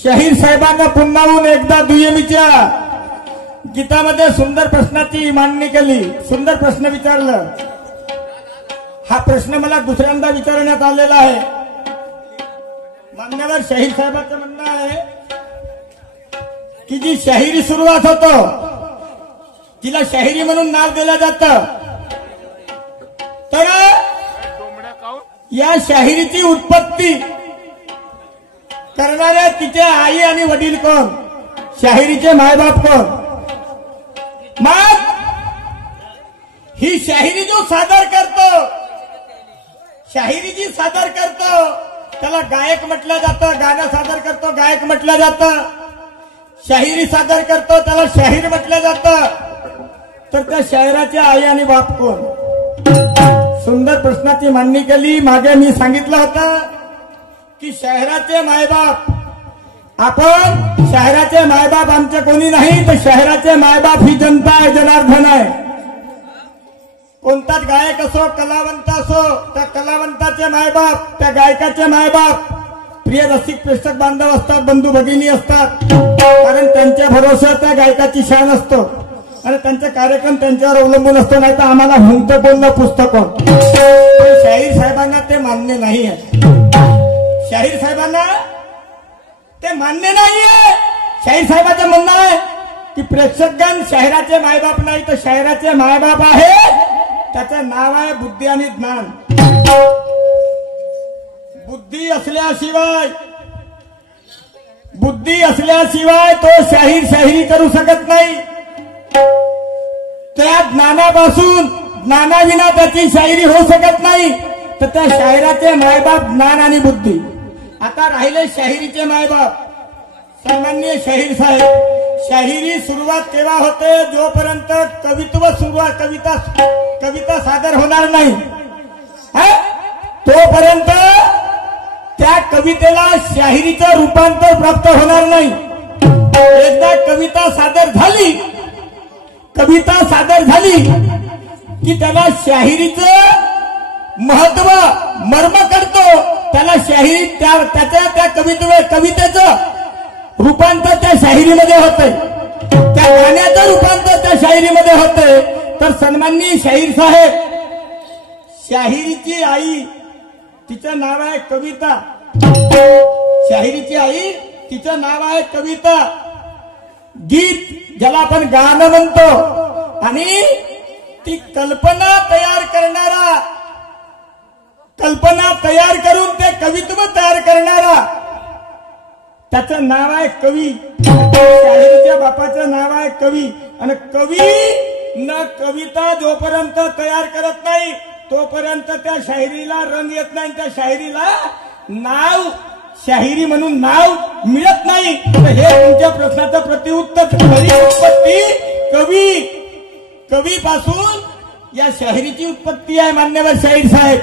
शाहीर साहेबांना पुन्हाहून एकदा दुय्यमीच्या गीतामध्ये सुंदर प्रश्नाची मांडणी केली, सुंदर प्रश्न विचारलं। हा प्रश्न मला दुसऱ्यांदा विचारण्यात आलेला आहे। मान्यवर शाहीर साहेबांचं म्हणणं आहे की जी शाहिरी सुरुवात होतो, तिला शाहिरी म्हणून नाव दिलं जातं, तर या शाहिरीची उत्पत्ती करणारे तिचे आई आणि वडील कोण, शाहिरीचे मायबाप कोण। मग ही शाहिरी जो सादर करतो, शाहिरी जी सादर करतो त्याला गायक म्हटलं जातं, गाणं सादर करतो गायक म्हटलं जातं, शाहिरी सादर करतो त्याला शाहीर म्हटलं जातं। तर त्या शायराचे आई आणि बाप कोण? सुंदर प्रश्नाची मांडणी केली। मागे मी सांगितलं होतं की शहराचे मायबाप, आपण शहराचे मायबाप आमचे कोणी नाही, तर शहराचे मायबाप ही जनता आहे, जनार्दन आहे। कोणताच गायक असो, कलावंत असो, त्या कलावंताचे मायबाप, त्या गायकाचे मायबाप प्रिय रसिक प्रेक्षक बांधव असतात, बंधू भगिनी असतात, कारण त्यांच्या भरोश्यावर त्या गायकाची शान असतो आणि त्यांचे कार्यक्रम त्यांच्यावर अवलंबून असतो, नाही तर आम्हाला हुंकतं बोलणं पुस्तकं। पण शाहीर साहेबांना ते मान्य नाही आहे, शाहीर साहेबांना ते मान्य नाहीये। शाहीर साहेबांचं म्हणणं आहे की प्रेक्षकगण शाहिराचे मायबाप नाही, तर शाहिराचे मायबाप आहे, त्याचं नाव आहे बुद्धी आणि ज्ञान। बुद्धी असल्याशिवाय तो शाहीर शाहिरी करू शकत नाही। त्या ज्ञानापासून, ज्ञानाविना त्याची शाहिरी होऊ शकत नाही, तर त्या शाहिराचे मायबाप ज्ञान आणि बुद्धी। आता राहिले शाहिरीचे मायबाप, सामान्य शाहीर साहेब। शाहिरी सुरुवात तेव्हा होते जोपर्यंत कविता सादर होणार नाही, तोपर्यंत त्या कवितेला शाहिरीचं रूपांतर प्राप्त होणार नाही। एकदा कविता सादर झाली की त्याला शाहिरीचं महत्व, मर्म कळतो, त्याला शाहिरी त्या कवितेचं रूपांतर त्या शाहिरीमध्ये होते, त्या गाण्याचं रूपांतर त्या शाहिरीमध्ये होते। तर सन्माननीय शाहीर साहेब, शाहिरीची आई तिचं नाव आहे कविता, शाहिरीची आई तिचं नाव आहे कविता। गीत ज्याला आपण गाणं म्हणतो, आणि ती कल्पना तयार करून ते कवित्व तयार करणारा, त्याचं नाव आहे कवी। शाहिरीच्या बापाचं नाव आहे कवी, आणि कवी न कविता जोपर्यंत तयार करत नाही तोपर्यंत त्या शाहिरीला रंग येत नाही, त्या शाहिरीला नाव, शाहिरी म्हणून नाव मिळत नाही। हे तुमच्या प्रश्नाचं प्रतिउत्तर। खरी उत्पत्ती कवी पासून या शाहिरीची उत्पत्ती आहे। मान्यवर शाहीर साहेब,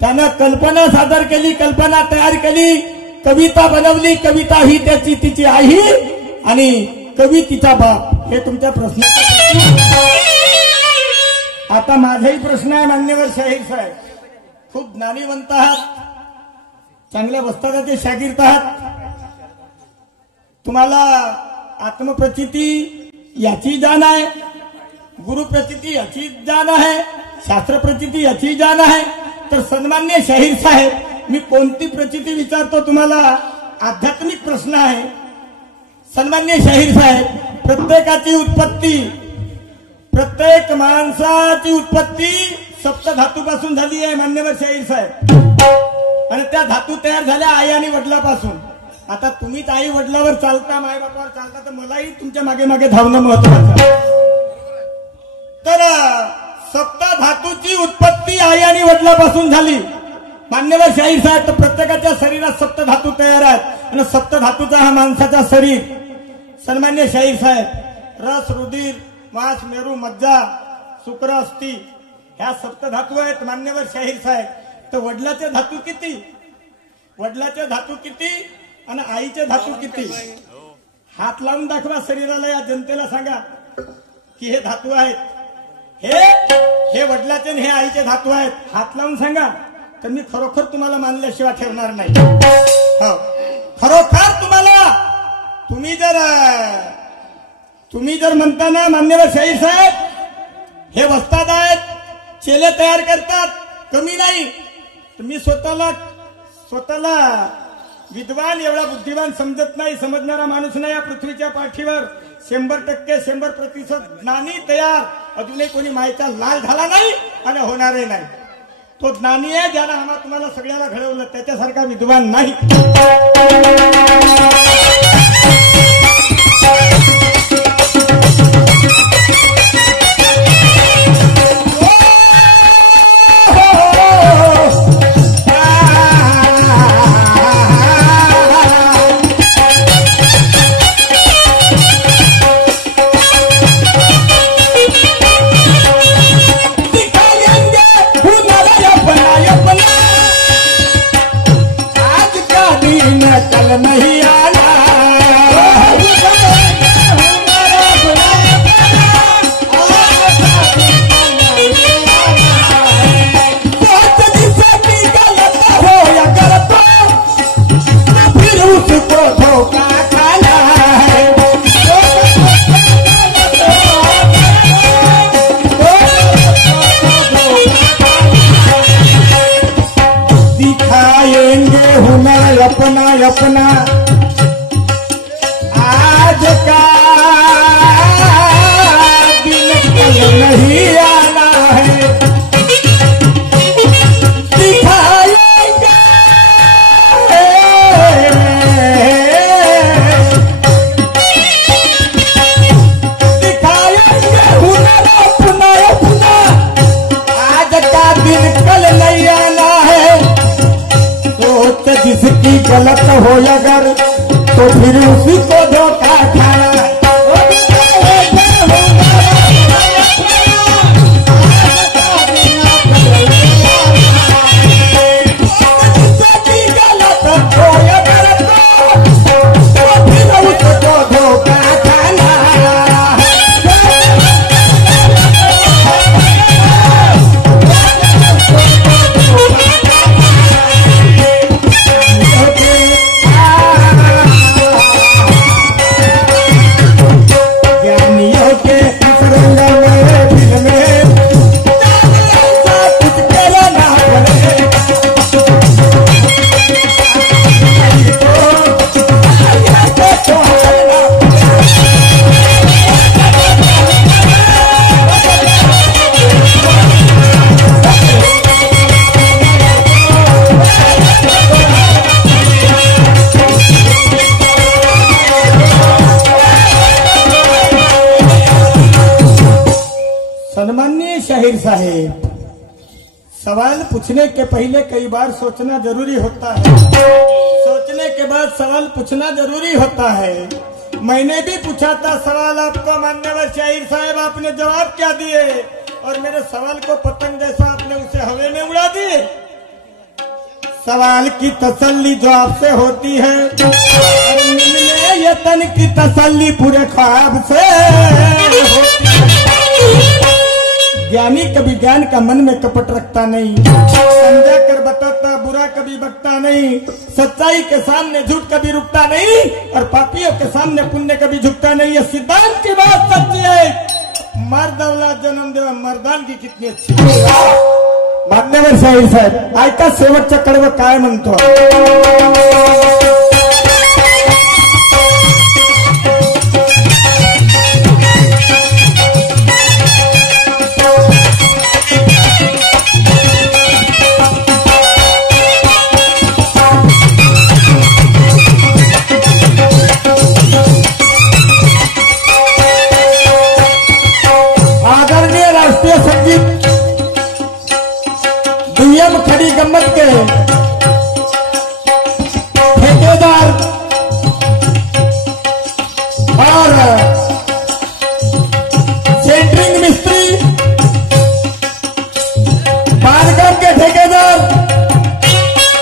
त्यानं कल्पना सादर केली, कल्पना तयार केली, कविता बनवली, कविता ही त्याची तिची आई आणि कवी तिचा बाप। हे तुमच्या प्रश्नाचं। आता माझाही प्रश्न आहे मान्यवर शाहीर साहेब, खूप ज्ञानीवंत आहात, चांगल्या वस्तादाचे शागिर्द आहात, तुम्हाला आत्मप्रचिती याची जाण आहे, गुरुप्रचिती याची जाण आहे, शास्त्रप्रचिती याची जाण आहे। तर सन्मान्य शाहीर साहेब, मी कोणती प्रचिती विचारतो तुम्हाला? आध्यात्मिक प्रश्न आहे। सन्मान्य शाहीर साहेब, प्रत्येकाची उत्पत्ती, प्रत्येक माणसाची उत्पत्ती सप्तधातूपासून झाली आहे मान्यवर शाहीर साहेब, आणि त्या धातू तयार झाल्या आई आणि वडिलापासून। आता तुम्हीच आई वडिलावर चालता, मायबापावर चालता, तर मलाही तुमच्या मागे मागे धावणं महत्वाचं। तर सप्तधातूची उत्पत्ती आई आणि वडिलापासून झाली मान्यवर शाहीर साहेब। तर प्रत्येकाच्या शरीरात सप्तधातू तयार आहेत, आणि सप्तधातूचा हा माणसाचा शरीर। सन्मान्य शाहीर साहेब, रस, रुधिर, मांस, मेरू, मज्जा, शुक्र, अस्थि, ह्या सप्तधातू आहेत मान्यवर शाहीर साहेब। तर वडिलाचे धातू किती, वडिलाचे धातू किती आणि आईचे धातू किती? हात लावून दाखवा शरीराला, या जनतेला सांगा की हे धातू आहेत, हे वडिलाचे आणि हे आईचे धातू आहेत, हात लावून सांगा। तर मी खरोखर तुम्हाला मानल्याशिवाय ठेवणार नाही, हो खरोखर तुम्हाला तुम्ही जर म्हणताना मान्यवर शाहीर साहेब हे वस्ताद आहेत, चेले तयार करतात, कमी नाही, तुम्ही स्वतःला विद्वान एवढा बुद्धिमान समजत नाही, समजणारा माणूस नाही या पृथ्वीच्या पाठीवर. 100% 100% ज्ञानी तयार अजूनही कोणी मायेचा लाल झाला नाही आणि होणारही नाही. तो ज्ञानी आहे ज्याला आम्हा तुम्हाला सगळ्याला घडवलं, त्याच्यासारखा विद्वान नाही. कल नहीं आना हो अगर तो फिर उसको धोखा खाना है. दिखाएंगे हुनर अपना अपना आज का दिन कल नहीं आना है. दिखाएंगे हुनर अपना अपना आज का दिन कल नहीं आना है. जिसकी गलत हो अगर तो फिर उसी को धोखा खाना. जिसकी गलत हो अगर तो फिर उसको धोखा खाना. सम्माननीय शाहीर साहेब, सवाल पूछने के पहले कई बार सोचना जरूरी होता है, सोचने के बाद सवाल पूछना जरूरी होता है. मैंने भी पूछा था सवाल आपको मान्यवर शाहीर साहब, आपने जवाब क्या दिए और मेरे सवाल को पतंग जैसा आपने उसे हवा में उड़ा दिए. सवाल की तसल्ली जो आपसे होती है, ये तन की तसल्ली पूरे ख्वाब से होती है. ज्ञानी कभी ज्ञान का मन में कपट रखता नहीं, समझा कर बताता, बुरा कभी बकता नहीं, सच्चाई के सामने झूठ कभी रुकता नहीं और पापियों के सामने पुण्य कभी झुकता नहीं. ये सिद्धांत की बात सच्ची है. मर्द औलाद जन्म देवा मर्दान की कितनी अच्छी. मान्यवर शाहीर साहेब, ऐका शेवटचं कडवं काय म्हणतो. आदरणीय राष्ट्रीय संगीत दुय्यम खड़ी गम्मत के ठेकेदार और सेंटरिंग मिस्त्री, बालगढ़ के ठेकेदार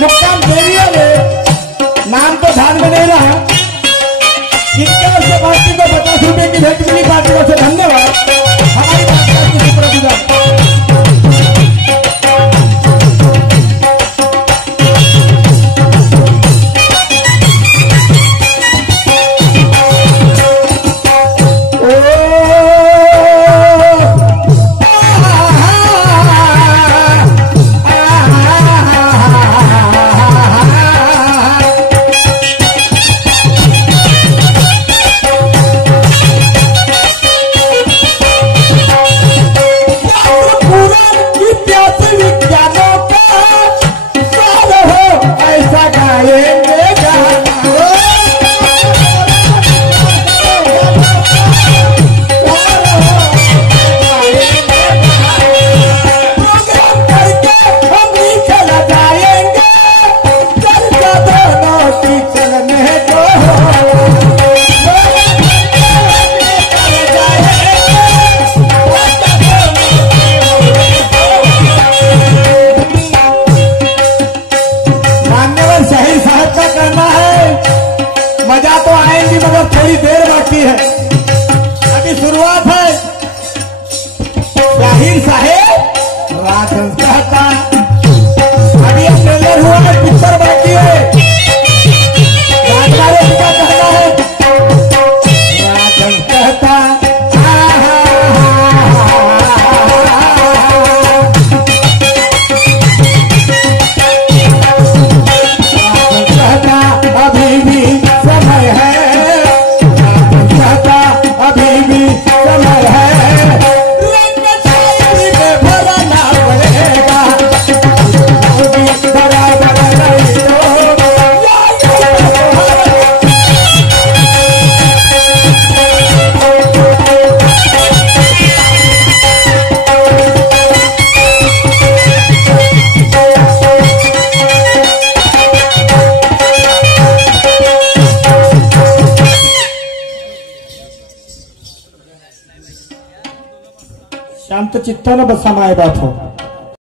मुक्काम देरिया में, नाम तो ध्यान में नहीं रहा, जिनके ओर से पार्टी को 50 रुपए की भेंट मिली, पार्टी को से धन्यवाद. हमारी बात की प्रतिभा ओ आएंगी मगर थोड़ी देर बाकी है, अभी शुरुआत है। जाहिर साहेब राजन कहता, अभी ट्रेलर हुआ है, पिक्चर बाकी है। राजन का कहना है, राजन कहता अभी भी समय है, अभी भी समय है, रंग शायरी में भरना पड़ेगा, बराबर नहीं शांत चित्तानं बसा माय बाप हो।